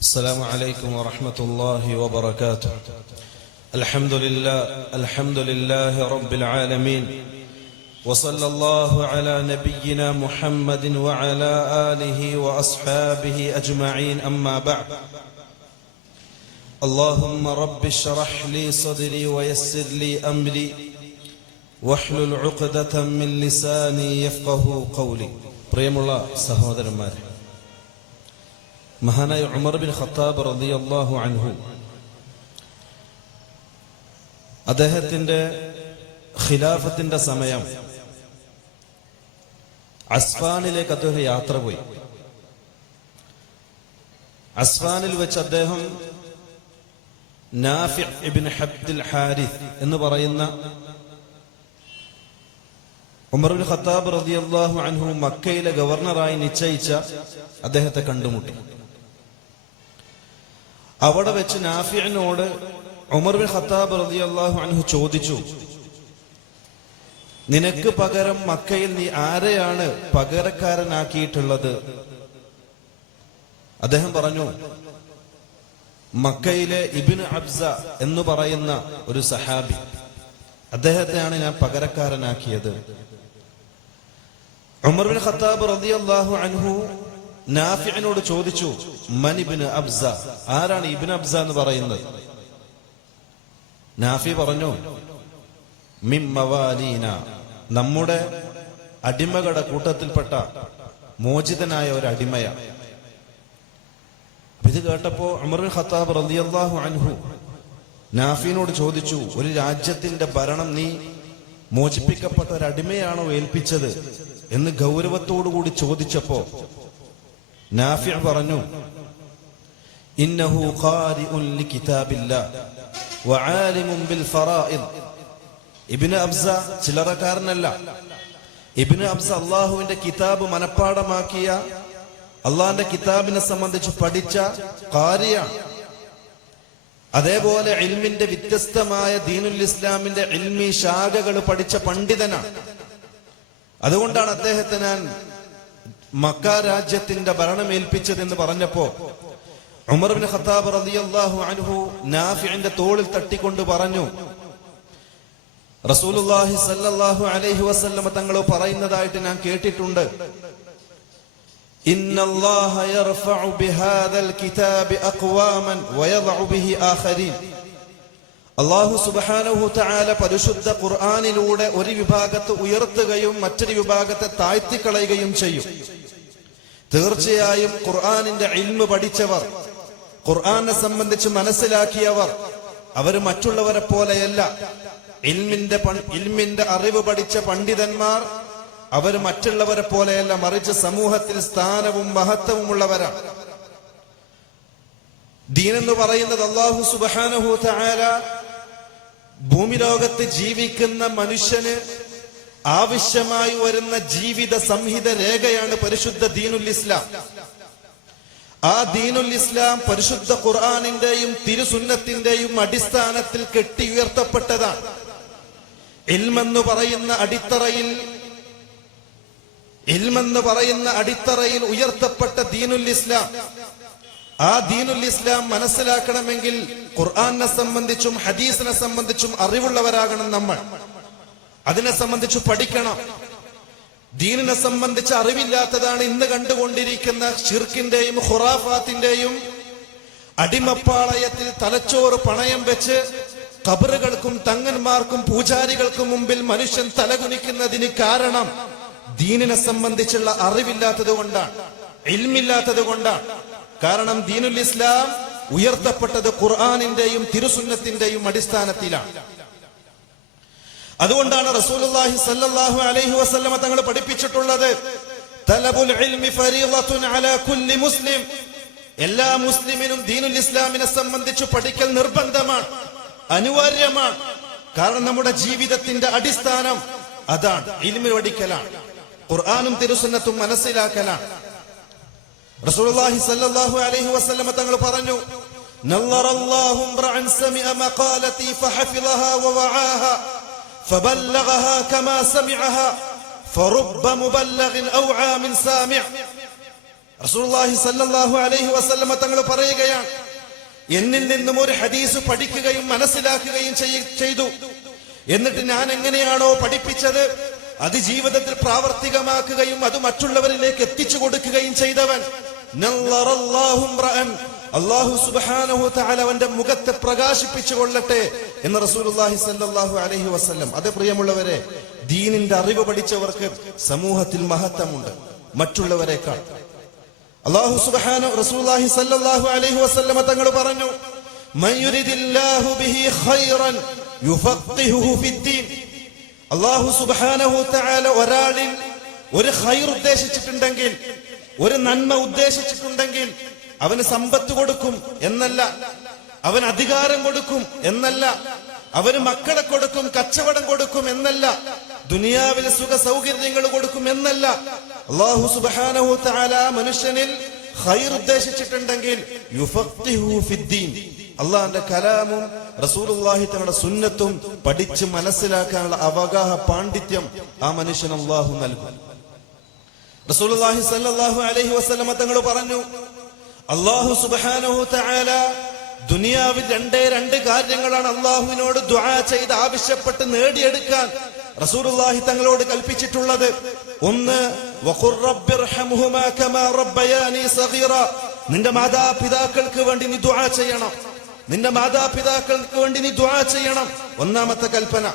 السلام عليكم ورحمة الله وبركاته. الحمد لله رب العالمين، وصلى الله على نبينا محمد وعلى آله وأصحابه أجمعين، أما بعد. اللهم رب اشرح لي صدري ويسر لي أمري واحلل عقدة من لساني يفقه قولي. പ്രിയമുള്ള സഹോദരന്മാരെ, മഹാനായ ഉമർ ബിൻ ഖത്താബ് റളിയല്ലാഹു അൻഹു അദ്ദേഹത്തിന്റെ ഖിലാഫത്തിന്റെ സമയം അസ്ഫാനിലേക്ക് അദ്ദേഹം യാത്ര പോയി. അസ്ഫാനിൽ വെച്ച് അദ്ദേഹം നാഫി ഇബ്നു അബ്ദുൽ ഹാരിസ് എന്ന് പറയുന്ന ഉമർ ബിൻ ഖത്താബ് റളിയല്ലാഹു അൻഹു മക്കയിലെ ഗവർണറായി നിശ്ചയിച്ച അദ്ദേഹത്തെ കണ്ടുമുട്ടി. അവിടെ വെച്ച് നാഫിഇനോട് ഉമർ ബിൻ ഖത്താബ് റളിയല്ലാഹു അൻഹു ചോദിച്ചു, നിനക്ക് പകരം മക്കയിൽ നീ ആരെയാണ് പകരക്കാരനാക്കിയിട്ടുള്ളത്? അദ്ദേഹം പറഞ്ഞു, മക്കയിലെ ഇബ്നു അബ്സ എന്ന് പറയുന്ന ഒരു സഹാബി, അദ്ദേഹത്തെയാണ് ഞാൻ പകരക്കാരനാക്കിയത്. ഉമർ ബിൻ ഖത്താബ് റളിയല്ലാഹു അൻഹു നാഫിഇനോട് ചോദിച്ചു, മൻ ഇബ്നു അബ്സ, ആരാണ് ഇബ്നു അബ്സ എന്ന് പറയുന്നത്? നാഫി പറഞ്ഞു, മിൻ മവാലീന, നമ്മുടെ അടിമകളുടെ കൂട്ടത്തിൽപ്പെട്ട മോചിതനായ ഒരു അടിമയാണ്. ഇത് കേട്ടപ്പോ ഉമർ ബിൻ ഖത്താബ് റളിയല്ലാഹു അൻഹു നാഫിനോട് ചോദിച്ചു, ഒരു രാജ്യത്തിന്റെ ഭരണം നീ മോചിപ്പിക്കപ്പെട്ട ഒരു അടിമയാണോ ഏൽപ്പിച്ചത് എന്ന് ഗൗരവത്തോടുകൂടി ചോദിച്ചപ്പോ നാഫി പറഞ്ഞു, ഇന്നഹു ഖാരിഉൻ ലികിതാബില്ലാഹ് വആലിമുൻ ബിൽ ഫറായിദ്. ഇബ്നു അബ്സ ചില്ലറക്കാരനല്ല. ഇബ്നു അബ്സ അല്ലാഹുവിന്റെ കിതാബ് മനപ്പാഠമാക്കിയ, അള്ളാഹിന്റെ കിതാബിനെ സംബന്ധിച്ച് പഠിച്ച ഖാരിയാണ്. അതേപോലെ ഇൽമിന്റെ വ്യത്യസ്തമായ ദീനുൽ ഇസ്ലാമിന്റെ ഇൽമി ശാഖകൾ പഠിച്ച പണ്ഡിതനാണ്. അതുകൊണ്ടാണ് അദ്ദേഹത്തെ ഞാൻ മക്ക രാജ്യത്തിന്റെ ഭരണം ഏൽപ്പിച്ചതെന്ന് പറഞ്ഞപ്പോ ഉമർ ബിൻ ഖത്താബ് റളിയല്ലാഹു അൻഹു നാഫിഇന്റെ തോളിൽ തട്ടിക്കൊണ്ട് പറഞ്ഞു, റസൂലുള്ളാഹി സ്വല്ലല്ലാഹു അലൈഹി വസല്ലം തങ്ങൾ പറയുന്നതായിട്ട് ഞാൻ കേട്ടിട്ടുണ്ട്, ഇന്നല്ലാഹ യർഫഉ ബിഹാദൽ കിതാബി അഖ്വാമൻ വയദഉ ബിഹി ആഖരീൻ. അല്ലാഹു സുബ്ഹാനഹു തആല പരിശുദ്ധ ഖുർആനിലൂടെ ഒരു വിഭാഗത്തെ ഉയർത്തുകയും മറ്റൊരു വിഭാഗത്തെ താഴ്ത്തിക്കളയുകയും ചെയ്യും. തീർച്ചയായും ഖുർആനിന്റെ ഇൽമ് പഠിച്ചവർ, ഖുർആനെ സംബന്ധിച്ച് മനസ്സിലാക്കിയവർ, അവർ മറ്റുള്ളവരെ പോലെയല്ല. ഇൽമിന്റെ അറിവ് പഠിച്ച പണ്ഡിതന്മാർ അവർ മറ്റുള്ളവരെ പോലെയല്ല, മറിച്ച് സമൂഹത്തിൽ സ്ഥാനവും മഹത്വവും ഉള്ളവരാണ്. ദീനെന്ന് പറയുന്നത് അല്ലാഹു സുബ്ഹാനഹു തആല ഭൂമി ലോകത്ത് ജീവിക്കുന്ന മനുഷ്യന് ആവശ്യമായി വരുന്ന ജീവിത സംഹിത രേഖയാണ് പരിശുദ്ധ ദീനുൽ ഇസ്ലാം. ആ ദീനുൽ ഇസ്ലാം പരിശുദ്ധ ഖുർആനിന്റെയും തിരുസുന്നത്തിന്റെയും അടിസ്ഥാനത്തിൽ കെട്ടി ഉയർത്തപ്പെട്ടതാണ്. ഇൽമെന്ന് പറയുന്ന അടിത്തറയിൽ ഉയർത്തപ്പെട്ട ദീനുൽ ഇസ്ലാം. ആ ദീനുൽ ഇസ്ലാം മനസ്സിലാക്കണമെങ്കിൽ ഖുർആനെ സംബന്ധിച്ചും ഹദീസിനെ സംബന്ധിച്ചും അറിവുള്ളവരാകണം നമ്മൾ. അതിനെ സംബന്ധിച്ച് പഠിക്കണം. ദീനിനെ സംബന്ധിച്ച് അറിവില്ലാത്തതാണ് ഇന്ന് കണ്ടുകൊണ്ടിരിക്കുന്ന ശിർക്കിന്റെയും ഖുറാഫാത്തിന്റെയും അടിമപ്പാളയത്തിൽ തലച്ചോറ് പണയം വെച്ച് ഖബറുകൾക്കും തങ്ങന്മാർക്കും പൂജാരികൾക്കും മുമ്പിൽ മനുഷ്യൻ തലകുനിക്കുന്നതിന് കാരണം ദീനിനെ സംബന്ധിച്ചുള്ള അറിവില്ലാത്തത് കൊണ്ടാണ്, ഇൽമില്ലാത്തത് കൊണ്ടാണ്. കാരണം ദീനുൽ ഇസ്ലാം ഉയർത്തപ്പെട്ടത് ഖുർആനിന്റെയും തിരുസുന്നത്തിന്റെയും അടിസ്ഥാനത്തിലാണ്. അതുകൊണ്ടാണ് റസൂലുള്ളാഹി സ്വല്ലല്ലാഹു അലൈഹി വസല്ലം തങ്ങൾ പഠിപ്പിച്ചിട്ടുള്ളത്, തലബുൽ ഇൽമി ഫരീളത്തുൻ അലാ കുല്ലി മുസ്ലിം. എല്ലാ മുസ്ലിമിനും ദീനുൽ ഇസ്ലാമിനെ സംബന്ധിച്ച് പഠിക്കൽ നിർബന്ധമാണ്, അനിവാര്യമാണ്. കാരണം നമ്മുടെ ജീവിതത്തിന്റെ അടിസ്ഥാനം അതാണ്, ഇൽമി പഠിക്കലാണ്, ഖുർആനും തിരുസുന്നത്തും മനസ്സിലാക്കലാണ്. റസൂലുള്ളാഹി സ്വല്ലല്ലാഹു അലൈഹി വസല്ലം തങ്ങൾ പറഞ്ഞു, നല്ലറല്ലാഹു ഇംറഅൻ സമിഅ മഖാലതി ഫഹഫിളഹാ വവആഹാ ഫബല്ലഗഹാ കമാ സമിഅഹാ ഫറുബ്ബ മുബല്ലഗിൻ ഔആ മിൻ സാമിഅ. റസൂലുള്ളാഹി സ്വല്ലല്ലാഹു അലൈഹി വസല്ലമ തങ്ങൾ പറയുകയാണ്, എന്നിൽ നിന്നും ഒരു ഹദീസ് പഠിക്കുകയും മനസ്സിലാക്കുകയും ചെയ്തു, എന്നിട്ട് ഞാൻ എങ്ങനെയാണോ പഠിപ്പിച്ചത് അത് ജീവിതത്തിൽ പ്രാവർത്തികമാക്കുകയും അത് മറ്റുള്ളവരിലേക്ക് എത്തിച്ചു കൊടുക്കുകയും ചെയ്തവൻ, അല്ലാഹു സുബ്ഹാനഹു തആല അവന്റെ മുഖത്തെ പ്രകാശിപ്പിച്ചു കൊള്ളട്ടെ എന്ന് റസൂലുള്ളാഹി സ്വല്ലല്ലാഹു അലൈഹി വസല്ലം. അത് പ്രിയമുള്ളവരെ, ദീനിന്റെ അറിവ് പഠിച്ചവർക്ക് സമൂഹത്തിൽ മഹത്വമുണ്ട് മറ്റുള്ളവരെക്കാൾ. റസൂലുള്ളാഹി സ്വല്ലല്ലാഹു അലൈഹി വസല്ലം തങ്ങൾ പറഞ്ഞു, മൻ യുരിദില്ലാഹു ബിഹി ഖൈറൻ യുഫഖിഹുഹു ഫിദ്ദീൻ. അല്ലാഹു സുബ്ഹാനഹു തആല ഒരാളിൽ ഒരു ഖൈർ ഉദ്ദേശിച്ചിട്ടുണ്ടെങ്കിൽ, ഒരു നന്മ ഉദ്ദേശിച്ചിട്ടുണ്ടെങ്കിൽ അവന് സമ്പത്ത് കൊടുക്കും എന്നല്ല, അവന് അധികാരം കൊടുക്കും എന്നല്ല, അവന് മക്കളെ കൊടുക്കും, കച്ചവടം കൊടുക്കും എന്നല്ല, ദുനിയാവിൽ സുഖ സൗകര്യങ്ങൾ കൊടുക്കും എന്നല്ല. അല്ലാഹു സുബ്ഹാനഹു തആല മനുഷ്യനിൽ ഖൈർ ഉദ്ദേശിച്ചിട്ടുണ്ടെങ്കിൽ യുഫഖിഹു ഫിദ്ദീൻ, അള്ളാഹിന്റെ കലാമും റസൂലുള്ളാഹി തങ്ങളുടെ സുന്നത്തും പഠിച്ച് മനസ്സിലാക്കാനുള്ള അവഗാഹ പാണ്ഡിത്യം ആ മനുഷ്യൻ അള്ളാഹു നൽകും. റസൂലുള്ളാഹി സ്വല്ലല്ലാഹു അലൈഹി വസല്ലം തങ്ങൾ പറഞ്ഞു, അല്ലാഹു സുബ്ഹാനഹു തആല ദുനിയാവിൽ രണ്ട് കാര്യങ്ങളാണ് അള്ളാഹുവിനോട് ദുആ ചെയ്ത് ആവശ്യപ്പെട്ട് നേടിയെടുക്കാൻ റസൂലുള്ളാഹി തങ്ങളോട് കൽപ്പിച്ചിട്ടുള്ളത്. ഒന്ന്, വഖുർ റബ്ബിർഹംഹുമാ കമാ റബ്ബയാനി സഗീറ. നിന്റെ മാതാപിതാക്കൾക്ക് വേണ്ടി നീ ദുആ ചെയ്യണം, നിന്റെ മാതാപിതാക്കൾക്ക് വേണ്ടി നീ ദുആ ചെയ്യണം, ഒന്നാമത്തെ കൽപ്പന.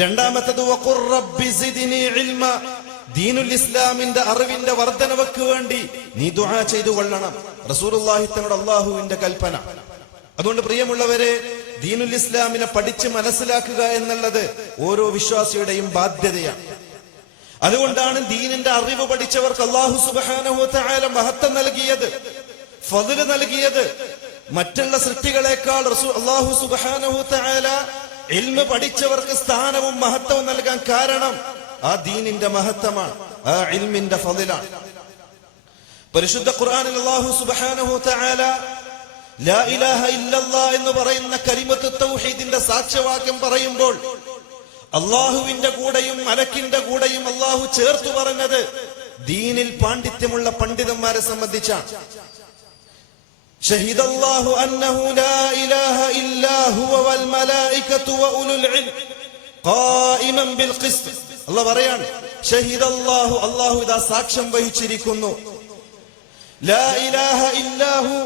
രണ്ടാമത്തേത് വഖുർ റബ്ബി സിദ്നി ഇൽമ. ദീനുൽ ഇസ്ലാമിന്റെ അറിവിന്റെ വർധനവക്ക് വേണ്ടി നീ ദുആ ചെയ്തു കൊള്ളണം, റസൂലുള്ളാഹി തങ്ങളുടെ അല്ലാഹുവിന്റെ കൽപ്പന. അതുകൊണ്ട് പ്രിയമുള്ളവരെ, ദീനുൽ ഇസ്ലാമിനെ പഠിച്ച് മനസ്സിലാക്കുക എന്നുള്ളത് ഓരോ വിശ്വാസിയുടെയും ബാധ്യതയാണ്. അതുകൊണ്ടാണ് ദീനിന്റെ അറിവ് പഠിച്ചവർക്ക് അല്ലാഹു സുബ്ഹാനഹു തആല മഹത്വം നൽകിയത്, ഫദ്ല് നൽകിയത്. മറ്റുള്ള സൃഷ്ടികളെക്കാൾ അല്ലാഹു സുബ്ഹാനഹു തആല ഇൽമ് പഠിച്ചവർക്ക് സ്ഥാനവും മഹത്വവും നൽകാൻ കാരണം ആ ദീനിന്റെ മഹത്വമാണ്, ആ ഇൽമിന്റെ ഫദ്ലാണ്. പരിശുദ്ധ ഖുർആനിൽ അല്ലാഹു സുബ്ഹാനഹു തആല ലാ ഇലാഹ ഇല്ലല്ലാഹ് എന്ന് പറയുന്ന കലിമത്ത് തൗഹീദിന്റെ സാക്ഷ്യവാക്യം പറയുമ്പോൾ അള്ളാഹുവിന്റെ കൂടെയും മലക്കിന്റെ കൂടെയും അള്ളാഹു ചേർത്തു പറഞ്ഞത് ദീനിൽ പാണ്ഡിത്യമുള്ള പണ്ഡിതന്മാരെ സംബന്ധിച്ചാണ്. ഷഹിദല്ലാഹു അന്നഹു ലാ ഇലാഹ ഇല്ലാ ഹുവ വൽ മലായികതു വ ഉലുൽ ഇൽം ഖായിമൻ ബിൽ ഖിസ്ത്. അല്ലാഹു പറയാണ്, ഷഹിദല്ലാഹു, അല്ലാഹു ഇതാ സാക്ഷ്യം വഹിച്ചിരിക്കുന്നു, ലാ ഇലാഹ ഇല്ലാഹു,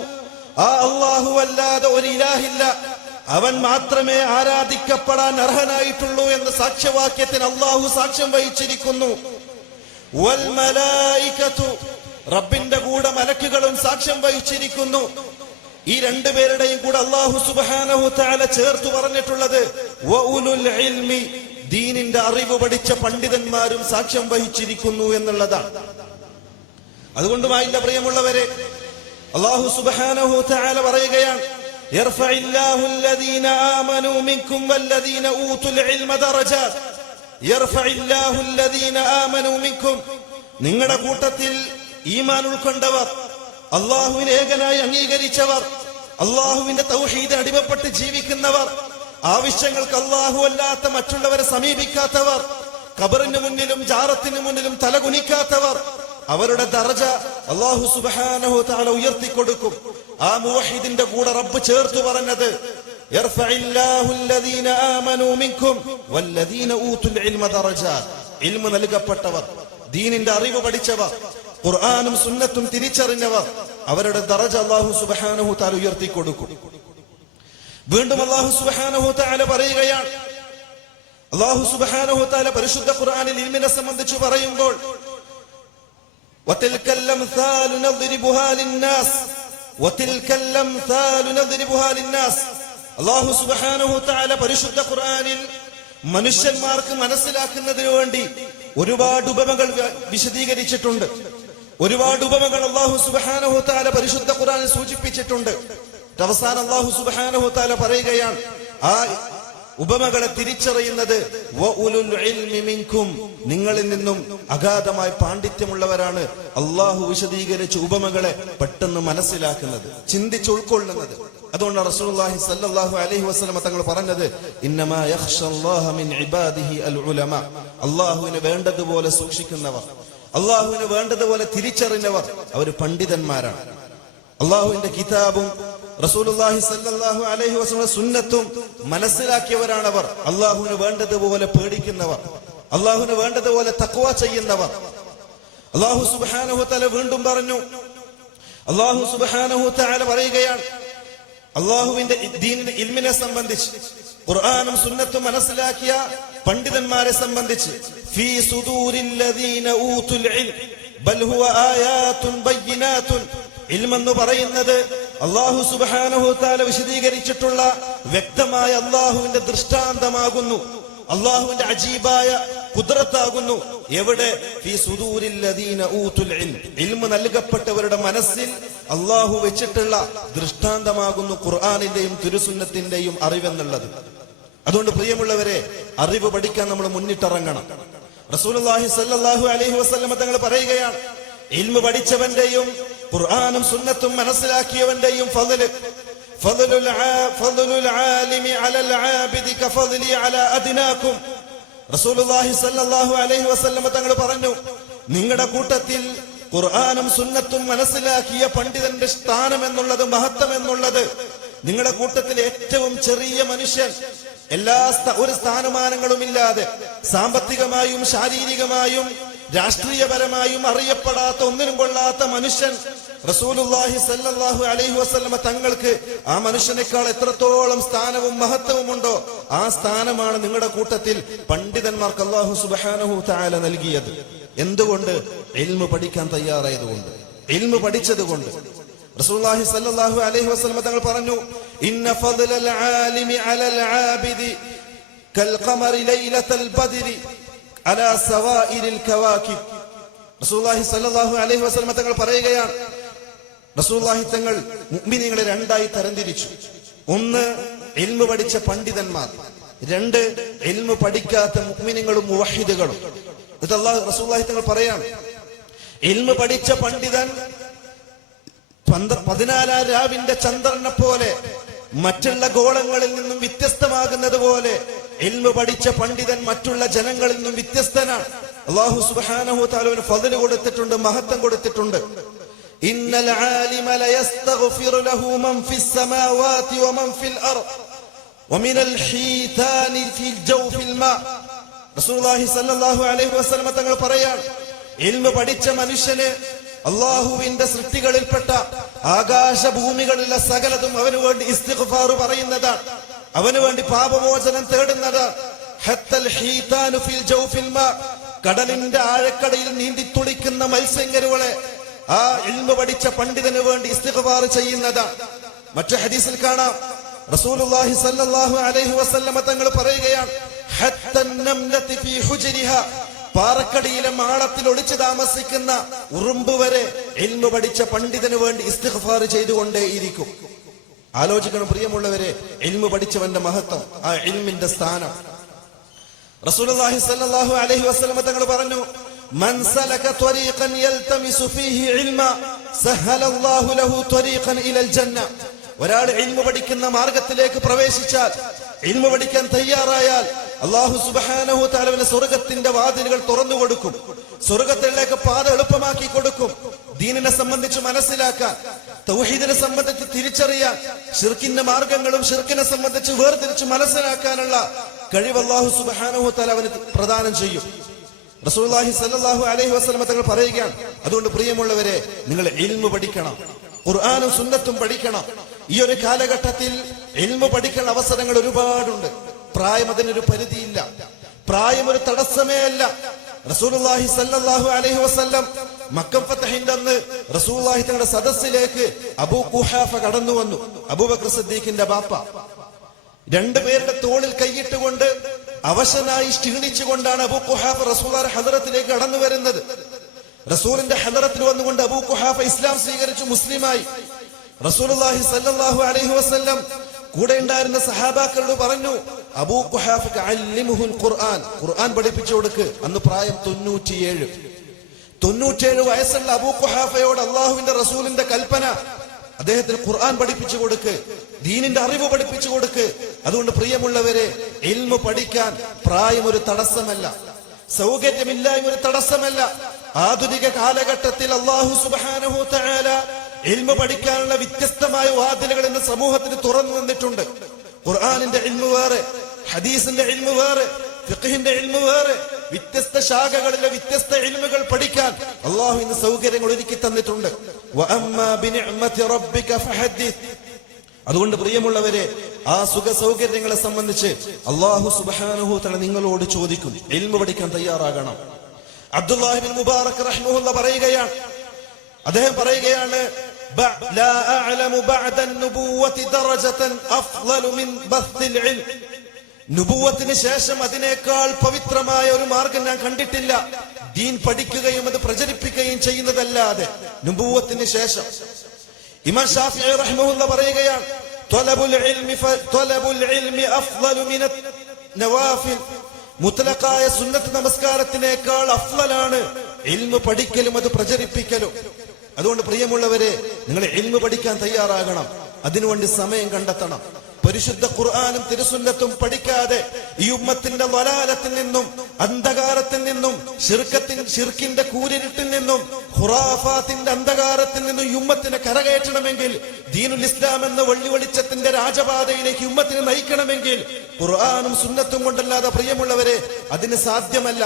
ആ അല്ലാഹു അല്ലാതെ ഒരു ഇലാഹില്ല, അവൻ മാത്രമേ ആരാധിക്കപ്പെടാൻ അർഹനായിട്ടുള്ളൂ എന്ന സാക്ഷ്യവാക്യത്തിന് അല്ലാഹു സാക്ഷ്യം വഹിച്ചിരിക്കുന്നു. വൽ മലായികതു, റബ്ബിന്റെ കൂടെ മലക്കുകളും സാക്ഷ്യം വഹിച്ചിരിക്കുന്നു. ഈ രണ്ടുപേരുടെയും കൂടെ അല്ലാഹു സുബ്ഹാനഹു തആല ചേർത്തു പറഞ്ഞിട്ടുള്ളത് വ ഉലുൽ ഇൽമി, ദീനിന്റെ അറിവ് പഠിച്ച പണ്ഡിതന്മാരും സാക്ഷ്യം വഹിച്ചിരിക്കുന്നു എന്നുള്ളതാണ്. അതുകൊണ്ടുമായില്ല പ്രിയമുള്ളവരെ, അല്ലാഹു സുബ്ഹാനഹു തആല പറയുകയാണ്, യർഫഇല്ലാഹു അല്ലദീന ആമനൂ മിൻകും വല്ലദീന ഊതുൽ ഇൽമ ദറജാത്. യർഫഇല്ലാഹു അല്ലദീന ആമനൂ മിൻകും, നിങ്ങളുടെ കൂട്ടത്തിൽ ഈമാൻ ഉൾക്കൊണ്ടവർ, അല്ലാഹുവിനെ ഏകനായി അംഗീകരിച്ചവർ, അല്ലാഹുവിന്റെ തൗഹീദിന് അടിമപ്പെട്ട് ജീവിക്കുന്നവർ, ആവശ്യങ്ങൾക്ക് അല്ലാഹു അല്ലാത്ത മറ്റുള്ളവരെ സമീപിക്കാത്തവർ, ഖബറിന് മുന്നിലും ജാറത്തിന് മുന്നിലും തലകുനിക്കാത്തവർ, അവരുടെ ദർജ അല്ലാഹു സുബ്ഹാനഹു തആല ഉയർത്തിക്കൊടുക്കും. ആ മുവഹിദിന്റെ കൂടെ റബ്ബ് ചേർത്തു പറഞ്ഞത് യർഫഇല്ലാഹു അല്ലദീന ആമനൂ മിൻകും വല്ലദീന ഊതുൽ ഇൽമ ദറജാത്. ഇൽമു നൽകപ്പെട്ടവർ, ദീനിന്റെ അറിവ് പഠിച്ചവർ, ഖുർആനും സുന്നത്തും തിരിച്ചറിഞ്ഞവർ, അവരുടെ ദർജ അല്ലാഹു സുബ്ഹാനഹു തആല ഉയർത്തിക്കൊടുക്കും. വീണ്ടും അല്ലാഹു സുബ്ഹാനഹു തആല പറയുകയാണ്, അല്ലാഹു സുബ്ഹാനഹു തആല പരിശുദ്ധ ഖുർആനിൽ ഇൽമിനെ സംബന്ധിച്ച് പറയുമ്പോൾ وتلك الأمثال نضربها للناس وتلك الأمثال نضربها للناس. അല്ലാഹു സുബ്ഹാനഹു തആല പരിശുദ്ധ ഖുർആനിൽ മനുഷ്യന്മാർക്ക് മനസ്സിലാക്കുന്നതിന് വേണ്ടി ഒരുപാട് ഉപമകൾ വിശദീകരിച്ചിട്ടുണ്ട്. ഒരുപാട് ഉപമകൾ അല്ലാഹു സുബ്ഹാനഹു തആല പരിശുദ്ധ ഖുർആനിൽ സൂചിപ്പിച്ചിട്ടുണ്ട്. അവസാനം അല്ലാഹു സുബ്ഹാനഹു തആല പറയുകയാണ്, ആ ഉപമകളെ തിരിച്ചറിയുന്നത് വ ഉലുൽ ഇൽമി മിൻകും, നിങ്ങളിൽ നിന്നും അഗാധമായ പാണ്ഡിത്യമുള്ളവരാണ് അല്ലാഹു വിശദീകരിച്ച ഉപമകളെ പെട്ടെന്ന് മനസ്സിലാക്കുന്നത്, ചിന്തിച്ച് ഉൾക്കൊള്ളുന്നത്. അതുകൊണ്ട് റസൂലുള്ളാഹി സ്വല്ലല്ലാഹു അലൈഹി വസല്ലം തങ്ങൾ പറഞ്ഞത് ഇന്നമാ യഖ്ഷല്ലാഹ മിൻ ഇബാദിഹി അൽ ഉലമ, അല്ലാഹുവിനെ വേണ്ടതുപോലെ സൂക്ഷിക്കുന്നവർ, അള്ളാഹുവിന് വേണ്ടതുപോലെ തിരിച്ചറിഞ്ഞവർ അവർ പണ്ഡിതന്മാരാണ്. അള്ളാഹുവിന്റെ കിതാബും റസൂലുള്ളാഹി സ്വല്ലല്ലാഹു അലൈഹി വസല്ലം സുന്നത്തും മനസ്സിലാക്കിയവരാണവർ. അള്ളാഹുവിന് വേണ്ടതുപോലെ പേടിക്കുന്നവർ, അള്ളാഹുവിന് വേണ്ടതുപോലെ തഖ്വ ചെയ്യുന്നവർ. അള്ളാഹു സുബ്ഹാനഹു വ തആല വീണ്ടും പറഞ്ഞു, അള്ളാഹു സുബ്ഹാനഹു വ തആല പറയുകയാണ് അള്ളാഹുവിന്റെ ദീനിന്റെ ഇൽമിനെ സംബന്ധിച്ച്, ഖുർആനും സുന്നത്തും മനസ്സിലാക്കിയ പണ്ഡിതന്മാരെ സംബന്ധിച്ച്, ഫീ സുദൂരില്ലദീന ഊതുൽ ഇൽം ബൽ ഹുവ ആയാതുൻ ബയ്യിനാതുൻ. ഇൽമെന്ന് പറയുന്നത് അള്ളാഹു സുബ്ഹാനഹു വ തആല വിശദീകരിച്ചിട്ടുള്ള വ്യക്തമായ അള്ളാഹുവിന്റെ ദൃഷ്ടാന്തമാകുന്നു, അള്ളാഹുവിന്റെ അജീബായ ഖുദ്റത്താകുന്നു. എവിടെ? ഫീ സുദൂരില്ലദീന ഊതുൽ ഇൽം. ഇൽമ് നൽകപ്പെട്ടവരുടെ മനസ്സിൽ അള്ളാഹു വെച്ചിട്ടുള്ള ദൃഷ്ടാന്തമാകുന്നു ഖുർആനിന്റെയും തിരുസുന്നത്തിന്റെയും അറിവെന്നുള്ളത്. അതുകൊണ്ട് പ്രിയമുള്ളവരെ, അറിവ് പഠിക്കാൻ നമ്മൾ മുന്നിട്ടിറങ്ങണം. റസൂലുള്ളാഹി സ്വല്ലല്ലാഹു അലൈഹി വസല്ലം തങ്ങൾ പറയുകയാണ്, ഇൽമ് പഠിച്ചവന്റെയും ഖുർആനും സുന്നത്തും മനസ്സിലാക്കിയവന്റെയും ഫളലുൽ ആലിമി അലൽ ആബിദി കഫളലി അലാ അദ്നാകും. റസൂലുള്ളാഹി സ്വല്ലല്ലാഹു അലൈഹി വസല്ലം തങ്ങൾ പറഞ്ഞു, നിങ്ങളുടെ കൂട്ടത്തിൽ ഖുർആനും സുന്നത്തും മനസ്സിലാക്കിയ പണ്ഡിതന്റെ സ്ഥാനം എന്നുള്ളത്, മഹത്വം എന്നുള്ളത്, നിങ്ങളുടെ കൂട്ടത്തിൽ ഏറ്റവും ചെറിയ മനുഷ്യൻ, ഒരു സ്ഥാനമാനങ്ങളുമില്ലാതെ സാമ്പത്തികമായും ശാരീരികമായും രാഷ്ട്രീയപരമായും അറിയപ്പെടാത്ത, ഒന്നിനും കൊള്ളാത്ത മനുഷ്യൻ റസൂലുള്ളാഹി സ്വല്ലല്ലാഹു അലൈഹി വസല്ലം തങ്ങൾക്ക് ആ മനുഷ്യനേക്കാൾ എത്രത്തോളം സ്ഥാനവും മഹത്വവും ഉണ്ടോ ആ സ്ഥാനമാണ് നിങ്ങളുടെ കൂട്ടത്തിൽ പണ്ഡിതന്മാർക്ക് അല്ലാഹു സുബ്ഹാനഹു തആല നൽകിയത്. എന്തുകൊണ്ട്? ഇൽമു പഠിക്കാൻ തയ്യാറായതുകൊണ്ട്, ഇൽമു പഠിച്ചതുകൊണ്ട്. റസൂലുള്ളാഹി സ്വല്ലല്ലാഹു അലൈഹി വസല്ലം തങ്ങൾ പറഞ്ഞു, ഇന്ന ഫളലൽ ആലിമി അലൽ ആബിദി കൽ ഖമറി ലൈലത്തൽ ബദ്രി അലാ സവാഇരിൽ കവാകിബ്. റസൂലുള്ളാഹി സ്വല്ലല്ലാഹു അലൈഹി വസല്ലം തങ്ങൾ പറയുകയാണ്, റസൂലുള്ളാഹി തങ്ങൾ മുഅ്മിനീങ്ങളെ രണ്ടായി തരംതിരിച്ചു. ഒന്ന്, ഇൽമു പഠിച്ച പണ്ഡിതന്മാർ. രണ്ട്, ഇൽമു പഠിക്കാത്ത മുഅ്മിനീങ്ങളും മുവഹിദുകളും. ഇത് റസൂലുള്ളാഹി തങ്ങൾ പറയാണ്, ഇൽമു പഠിച്ച പണ്ഡിതൻ 14 രാവിന്റെ ചന്ദ്രനെ പോലെ മറ്റുള്ള ഗോളങ്ങളിൽ നിന്നും വ്യത്യസ്തമാകുന്നത് പോലെ ഇൽമു പഠിച്ച പണ്ഡിതൻ മറ്റുള്ള ജനങ്ങളിൽ നിന്നും വ്യത്യസ്തനാണ്. അല്ലാഹു സുബ്ഹാനഹു വ തആല ഫള് കൊടുത്തിട്ടുണ്ട്, മഹത്വം കൊടുത്തിട്ടുണ്ട്. ഇന്നൽ ആലിമ ലയസ്തഗ്ഫിറു ലഹു മൻ ഫിസ് സമാവാതി വമൻ ഫിൽ അർദ് വമിനൽ ഹീതാനി ഫിൽ ജൗഫിൽ മാ. റസൂലുള്ളാഹി സ്വല്ലല്ലാഹു അലൈഹി വസല്ലം തങ്ങൾ പറയാണ്, ഇൽമു പഠിച്ച മനുഷ്യന് അള്ളാഹുവിന്റെ സൃഷ്ടികളിൽപ്പെട്ട ആകാശഭൂമികളിലെ സകലതും അവന് വേണ്ടി ഇസ്തിഗ്ഫാർ പറയുന്നതാണ്, അവന് വേണ്ടി പാപമോചനം തേടുന്നതാണ്. ഹത്തൽ ഹീതാനു ഫിൽ ജൗഫിൽ മാ. കടലിന്റെ ആഴക്കടയിൽ നീന്തി തുടിക്കുന്ന മത്സ്യങ്ങളുകളെ ആ ഇൽമു പഠിച്ച പണ്ഡിതന് വേണ്ടി ഇസ്തിഗ്ഫാർ ചെയ്യുന്നതാണ്. മറ്റു ഹദീസിൽ കാണാം, റസൂലുള്ളാഹി സ്വല്ലല്ലാഹു അലൈഹി വസല്ലം തങ്ങൾ പറയുകയാണ്, ഹത്തൻ നംലതി ഫീ ഹുജ്രിഹാ. പാറക്കടിയിലെ മാളത്തിൽ ഒളിച്ചു താമസിക്കുന്ന ഉറുമ്പ് വരെ ഇൽമു പഠിച്ച പണ്ഡിതന് വേണ്ടി ഇസ്തിഗ്ഫാർ ചെയ്തുകൊണ്ടേയിരിക്കും. ആലോചിക്കണം പ്രിയമുള്ളവരെ, ഇൽമു പഠിച്ചവന്റെ മഹത്വം, ആ ഇൽമിന്റെ സ്ഥാനം. റസൂലുള്ളാഹി സ്വല്ലല്ലാഹു അലൈഹി വസല്ലം തങ്ങൾ പറഞ്ഞു, മൻ സലക ത്വരീഖൻ യൽതമിസു ഫീഹി ഇൽമ സഹലല്ലാഹു ലഹു ത്വരീഖൻ ഇലൽ ജന്ന. ഒരാൾ ഇൽമു പഠിക്കുന്ന മാർഗത്തിലേക്ക് പ്രവേശിച്ചാൽ, ഇൽമു പഠിക്കാൻ തയ്യാറായാൽ, അല്ലാഹു സുബ്ഹാനഹു വ തആല സ്വർഗ്ഗത്തിന്റെ വാതിലുകൾ തുറന്നു കൊടുക്കും, സ്വർഗ്ഗത്തിലേക്ക് പാത എളുപ്പമാക്കി കൊടുക്കും. ദീനിനെ സംബന്ധിച്ച് മനസ്സിലാക്കാൻ, തൗഹീദിനെ സംബന്ധിച്ച് തിരിച്ചറിയാൻ, ശിർക്കിന്റെ മാർഗങ്ങളും ശിർക്കിനെ സംബന്ധിച്ച് വേർതിരിച്ച് മനസ്സിലാക്കാനുള്ള കഴിവ് അല്ലാഹു സുബ്ഹാനഹു വ തആല അവന് പ്രദാനം ചെയ്യും. റസൂലുള്ളാഹി സ്വല്ലല്ലാഹു അലൈഹി വസല്ലം തങ്ങൾ പറയുകയാണ്, അതുകൊണ്ട് പ്രിയമുള്ളവരെ, നിങ്ങൾ ഇൽമു പഠിക്കണം, ഖുർആനും സുന്നത്തും പഠിക്കണം. ഈ ഒരു കാലഘട്ടത്തിൽ ഇൽമു പഠിക്കുന്ന അവസരങ്ങൾ ഒരുപാടുണ്ട്. പ്രായം അതിനൊരു പരിധിയില്ല, പ്രായം ഒരു തടസ്സമേ അല്ല. റസൂലുള്ളാഹി സ്വല്ലല്ലാഹു അലൈഹി വസല്ലം മക്ക ഫതഹിന്റെ അന്ന് റസൂലുള്ളാഹി തങ്ങളുടെ സദസ്സിലേക്ക് അബൂ ഖുഹാഫ കടന്നു വന്നു. അബൂബക്കർ സിദ്ദീഖിന്റെ ബാപ്പ. രണ്ടുപേരുടെ തോളിൽ കൈയിട്ടുകൊണ്ട് അവശനായി ക്ഷീണിച്ചുകൊണ്ടാണ് അബൂ ഖുഹാഫ റസൂലുള്ളാഹിയുടെ ഹദറത്തിലേക്ക് കടന്നു വരുന്നത്. റസൂലിന്റെ ഹദറത്തിൽ വന്നുകൊണ്ട് അബൂ ഖുഹാഫ ഇസ്ലാം സ്വീകരിച്ചു, മുസ്ലിമായി. റസൂലുള്ളാഹി സ്വല്ലല്ലാഹു അലൈഹി വസല്ലം കൂടെ ഉണ്ടായിരുന്ന സഹാബാക്കളോട് പറഞ്ഞു, അബൂ ഖുഹാഫക്ക് അല്ലിമുഹുൽ ഖുർആൻ, ഖുർആൻ പഠിപ്പിച്ചു കൊടുക്ക്. അന്ന് പ്രായം 97 വയസ്സുള്ള അബൂ ഖുഹാഫയോട് അള്ളാഹുവിന്റെ റസൂലിന്റെ കൽപ്പന, അദ്ദേഹത്തിന് ഖുർആൻ പഠിപ്പിച്ചു കൊടുക്ക്, ദീനിന്റെ അറിവ് പഠിപ്പിച്ചു കൊടുക്ക്. അതുകൊണ്ട് പ്രിയമുള്ളവരെ, ഇൽമു പഠിക്കാൻ പ്രായം ഒരു തടസ്സമല്ല. സൗകര്യമില്ലായ്മ ഒരു തടസ്സമല്ല. ആധുനിക കാലഘട്ടത്തിൽ അല്ലാഹു സുബ്ഹാനഹു തആല ഇൽമു പഠിക്കാനുള്ള വ്യത്യസ്തമായ വാതിലുകൾ ഇന്ന് സമൂഹത്തിന് തുറന്നു തന്നിട്ടുണ്ട്. ഖുർആനിന്റെ ഇൽമു വേറെ, ഹദീസിന്റെ ഇൽമു വേറെ, ഫിഖ്ഹിന്റെ ഇൽമു വേറെ, വ്യത്യസ്ത ശാഖകളിലെ വ്യത്യസ്ത ഇൽമുകൾ പഠിക്കാൻ അല്ലാഹു ഇന്ന് സൗകര്യങ്ങൾ ഒരുക്കി തന്നിട്ടുണ്ട്. വഅമ്മാ ബിനിഅ്മതി റബ്ബിക ഫഹദ്ദിസ്. അതുകൊണ്ട് പ്രിയമുള്ളവരെ, ആ സുഖ സൗകര്യങ്ങളെ സംബന്ധിച്ച് അല്ലാഹു സുബ്ഹാനഹു തആല നിങ്ങളോട് ചോദിക്കും. ഇൽമു പഠിക്കാൻ തയ്യാറാകണം. അബ്ദുല്ലാഹി ഇബ്നു മുബാറക് റഹിമഹുല്ലാഹ് പറയുകയാണ്, അദ്ദേഹം പറയുകയാണ്, ലാ അഅലമു ബഅദ അൻ-നുബുവ്വതി ദറജതൻ അഫ്ളലു മിൻ ബസ്തിൽ ഇൽം. നുബുവത്തിന് ശേഷം അതിനേക്കാൾ പവിത്രമായ ഒരു മാർഗം ഞാൻ കണ്ടിട്ടില്ല, ദീൻ പഠിക്കുകയും അത് പ്രചരിപ്പിക്കുകയും ചെയ്യുന്നതല്ലാതെ. നുബുവത്തിന് ശേഷം ഇമാം ശാഫിഈ റഹിമഹുല്ലാഹ് പറയുകയാണ്, ത്വലബുൽ ഇൽമി അഫ്ളലു മിന നവാഫിൽ. മുത്ലഖായ സുന്നത്ത് നമസ്കാരത്തിനേക്കാൾ അഫ്ളലാണ് ഇൽമു പഠിക്കലും അത് പ്രചരിപ്പിക്കലും. അതുകൊണ്ട് പ്രിയമുള്ളവരെ, നിങ്ങൾ ഇൽമു പഠിക്കാൻ തയ്യാറാകണം. അതിനുവേണ്ടി സമയം കണ്ടെത്തണം. പരിശുദ്ധ ഖുർആനും തിരുസുന്നത്തും പഠിക്കാതെ ഈ ഉമ്മത്തിന്റെ വലാലത്തിൽ നിന്നും, അന്ധകാരത്തിൽ നിന്നും, ശിർക്കിന്റെ കൂരിരുട്ടിൽ നിന്നും, ഖുറാഫാത്തിന്റെ അന്ധകാരത്തിൽ നിന്നും ഈ ഉമ്മത്തിനെ കരകയറ്റണമെങ്കിൽ, ദീനുൽ ഇസ്ലാം എന്ന വെള്ളി വെളിച്ചത്തിന്റെ രാജപാതയിലേക്ക് ഉമ്മത്തിനെ നയിക്കണമെങ്കിൽ ഖുർആനും സുന്നത്തും കൊണ്ടല്ലാതെ പ്രിയമുള്ളവരെ അതിന് സാധ്യമല്ല.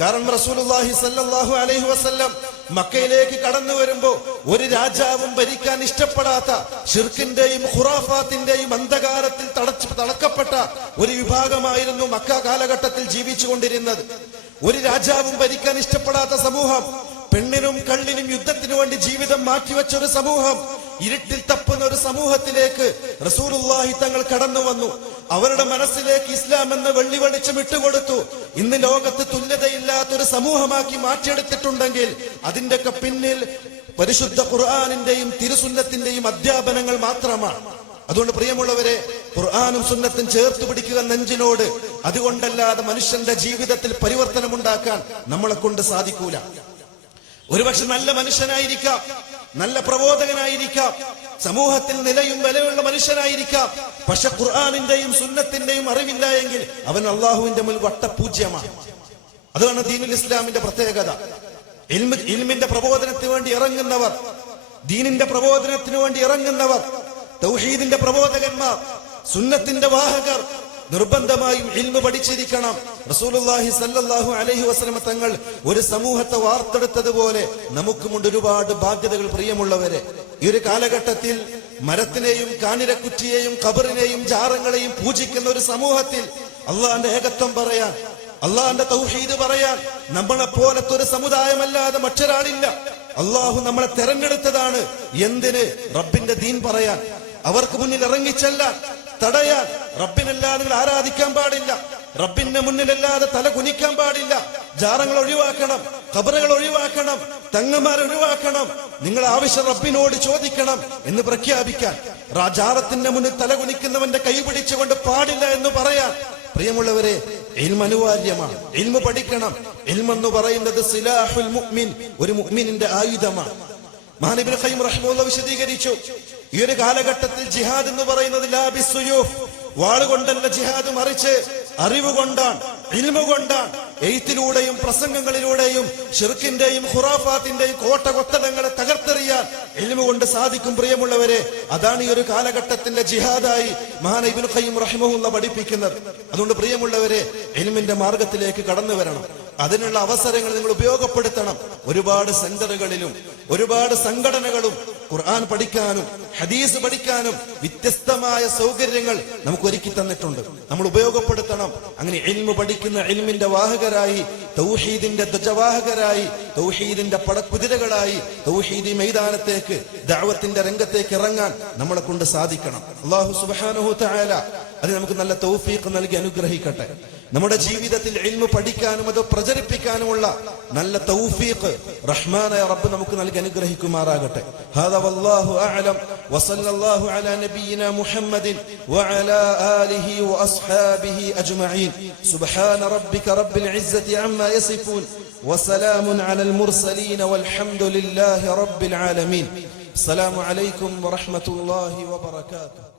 കാരണം റസൂലുള്ളാഹി സ്വല്ലല്ലാഹു അലൈഹി വസല്ലം മക്കയിലേക്ക് കടന്നു വരുമ്പോ ഒരു രാജാവും ഭരിക്കാൻ ഇഷ്ടപ്പെടാത്ത ശിർക്കിന്റെയും ഖുറാഫാത്തിന്റെയും അന്ധകാരത്തിൽ തളക്കപ്പെട്ട ഒരു വിഭാഗമായിരുന്നു മക്ക കാലഘട്ടത്തിൽ ജീവിച്ചുകൊണ്ടിരുന്നത്. ഒരു രാജാവും ഭരിക്കാൻ ഇഷ്ടപ്പെടാത്ത സമൂഹം, പെണ്ണിനും കള്ളിനും യുദ്ധത്തിനു വേണ്ടി ജീവിതം മാറ്റിവെച്ച ഒരു സമൂഹം, ഇരുട്ടിൽ തപ്പുന്ന ഒരു സമൂഹത്തിലേക്ക് റസൂലുള്ളാഹി തങ്ങൾ കടന്നു വന്നു. അവരുടെ മനസ്സിലേക്ക് ഇസ്ലാം എന്ന വെള്ളി വെളിച്ചം ഇട്ടുകൊടുത്തു. ഇന്ന് ലോകത്ത് തുല്യതയില്ലാത്ത ഒരു സമൂഹമാക്കി മാറ്റിയെടുത്തിട്ടുണ്ടെങ്കിൽ അതിന്റെയൊക്കെ പിന്നിൽ പരിശുദ്ധ ഖുർആനിന്റെയും തിരുസുന്നത്തിന്റെയും അധ്യാപനങ്ങൾ മാത്രമാണ്. അതുകൊണ്ട് പ്രിയമുള്ളവരെ, ഖുർആനും സുന്നത്തും ചേർത്ത് പിടിക്കുക നെഞ്ചിനോട്. അതുകൊണ്ടല്ലാതെ മനുഷ്യന്റെ ജീവിതത്തിൽ പരിവർത്തനമുണ്ടാക്കാൻ നമ്മളെ കൊണ്ട് സാധിക്കൂല. ഒരുപക്ഷെ നല്ല മനുഷ്യനായിരിക്കാം, നല്ല പ്രബോധകനായിരിക്കാം, സമൂഹത്തിൽ നിലയും വിലയുള്ള മനുഷ്യനായിരിക്കാം. പക്ഷെ ഖുർആനിന്റെയും സുന്നത്തിന്റെയും അറിവില്ല എങ്കിൽ അവൻ അള്ളാഹുവിന്റെ മുന്നിൽ വട്ടപൂജ്യമാണ്. അതാണ് ദീനുൽ ഇസ്ലാമിന്റെ പ്രത്യേകത. ഇൽമിന്റെ പ്രബോധനത്തിന് വേണ്ടി ഇറങ്ങുന്നവർ, ദീനിന്റെ പ്രബോധനത്തിന് വേണ്ടി ഇറങ്ങുന്നവർ, തൗഹീദിന്റെ പ്രബോധകന്മാർ, സുന്നത്തിന്റെ വാഹകർ നിർബന്ധമായും ഇൽമു പഠിച്ചിരിക്കണം. റസൂലുള്ളാഹി സ്വല്ലല്ലാഹു അലൈഹി വസല്ലം തങ്ങൾ ഒരു സമൂഹത്തെ വാർത്തെടുത്തതുപോലെ നമുക്കുമുണ്ട് ഒരുപാട് ബാധ്യതകൾ. പ്രിയമുള്ളവരെ, ഈ ഒരു കാലഘട്ടത്തിൽ മരത്തിനെയും കാനിരക്കുറ്റിയെയും ഖബറിനെയും ജാറങ്ങളെയും പൂജിക്കുന്ന ഒരു സമൂഹത്തിൽ അള്ളാന്റെ ഏകത്വം പറയാൻ, അള്ളാന്റെ തൗഹീദ് പറയാൻ നമ്മളെ പോലത്തെ ഒരു സമുദായമല്ലാതെ മറ്റൊരാളില്ല. അള്ളാഹു നമ്മളെ തെരഞ്ഞെടുത്തതാണ്. എന്തിന്? റബ്ബിന്റെ ദീൻ പറയാൻ, അവർക്ക് മുന്നിൽ ഇറങ്ങിച്ചെല്ലാൻ, തടയാൻ. റബ്ബിനല്ലാതെ നിങ്ങൾ ആരാധിക്കാൻ പാടില്ല, റബ്ബിന്റെ മുന്നിലല്ലാതെ തല കുനിക്കാൻ പാടില്ല, ജാറങ്ങൾ ഒഴിവാക്കണം, ഖബറുകൾ ഒഴിവാക്കണം, തങ്ങന്മാരെ ഒഴിവാക്കണം, നിങ്ങൾ ആവശ്യം റബ്ബിനോട് ചോദിക്കണം എന്ന് പ്രഖ്യാപിക്കാൻ, ജാറത്തിന്റെ മുന്നിൽ തല കുനിക്കുന്നവന്റെ കൈ പിടിച്ചുകൊണ്ട് പാടില്ല എന്ന് പറയാൻ. പ്രിയമുള്ളവരെ, ഇൽമ് അനിവാര്യമാണ്. ഇൽമ് പഠിക്കണം. ഇൽമെന്ന് പറയുന്നത് സിലാഹുൽ മുഅ്മിൻ, ഒരു മുഅ്മിനിന്റെ ആയുധമാണ്. മഹാൻ ഇബ്നു ഖയ്യിം റഹിമഹുല്ലാഹ് വിശദീകരിച്ചു, ഈ ഒരു കാലഘട്ടത്തിൽ ജിഹാദ് എന്ന് പറയുന്നത് ലാ ബിസ്സുയൂഫ്, വാളുകൊണ്ടല്ല ജിഹാദ്, മറിച്ച് അറിവ് കൊണ്ടാണ്, ഇൽമു കൊണ്ടാണ്. എഴുത്തിലൂടെയും പ്രസംഗങ്ങളിലൂടെയും ശിർക്കിന്റെയും ഖുറാഫാത്തിന്റെയും കോട്ട കൊത്തടങ്ങളെ തകർത്തെറിയാൻ ഇൽമു കൊണ്ട് സാധിക്കും. പ്രിയമുള്ളവരെ, അതാണ് ഈ ഒരു കാലഘട്ടത്തിന്റെ ജിഹാദായി മഹാൻ ഇബ്നു ഖയ്യിം റഹിമഹുല്ലാഹ് പഠിപ്പിക്കുന്നത്. അതുകൊണ്ട് പ്രിയമുള്ളവരെ, ഇൽമിന്റെ മാർഗത്തിലേക്ക് കടന്നു വരണം. അതിനുള്ള അവസരങ്ങൾ നിങ്ങൾ ഉപയോഗപ്പെടുത്തണം. ഒരുപാട് സെന്ററുകളിലും ഒരുപാട് സംഘടനകളും ഖുർആൻ പഠിക്കാനും ഹദീസ് പഠിക്കാനും വ്യത്യസ്തമായ സൗകര്യങ്ങൾ നമുക്ക് ഒരുക്കി തന്നിട്ടുണ്ട്. നമ്മൾ ഉപയോഗപ്പെടുത്തണം. അങ്ങനെ ഇൽമു പഠിക്കുന്ന ഇൽമിന്റെ വാഹകരായി, തൗഹീദിന്റെ ധ്വജവാഹകരായി, തൗഹീദിന്റെ പടക്കുതിരകളായി തൗഹീദി മൈതാനത്തേക്ക്, ദഅവത്തിന്റെ രംഗത്തേക്ക് ഇറങ്ങാൻ നമ്മളെ കൊണ്ട് സാധിക്കണം. അല്ലാഹു സുബ്ഹാനഹു തആല അത് നമുക്ക് നല്ല തൗഫീഖ് നൽകി അനുഗ്രഹിക്കട്ടെ. നമ്മുടെ ജീവിതത്തിൽ ഇൽമു പഠിക്കാനും അത് പ്രചരിപ്പിക്കാനുമുള്ള നല്ല തൗഫീഖ് റഹ്മാനായ റബ്ബ് നമുക്ക് നൽകി അനുഗ്രഹിക്കുമാറാകട്ടെ. ഹാദാ വല്ലാഹു അഅലം വസല്ലല്ലാഹു അലാ നബിയിനാ മുഹമ്മദിൻ വഅലാ ആലിഹി വഅസ്ഹാബിഹി അജ്മഈൻ. സുബ്ഹാന റബ്ബിക റബ്ബിൽ ഇസ്സതി അമ്മാ യസിഫൂൻ വസലാമുൻ അലൽ മുർസലീൻ വൽഹംദുലില്ലാഹി റബ്ബിൽ ആലമീൻ. അസ്സലാമു അലൈക്കും വറഹ്മത്തുള്ളാഹി വബറകാതുഹു.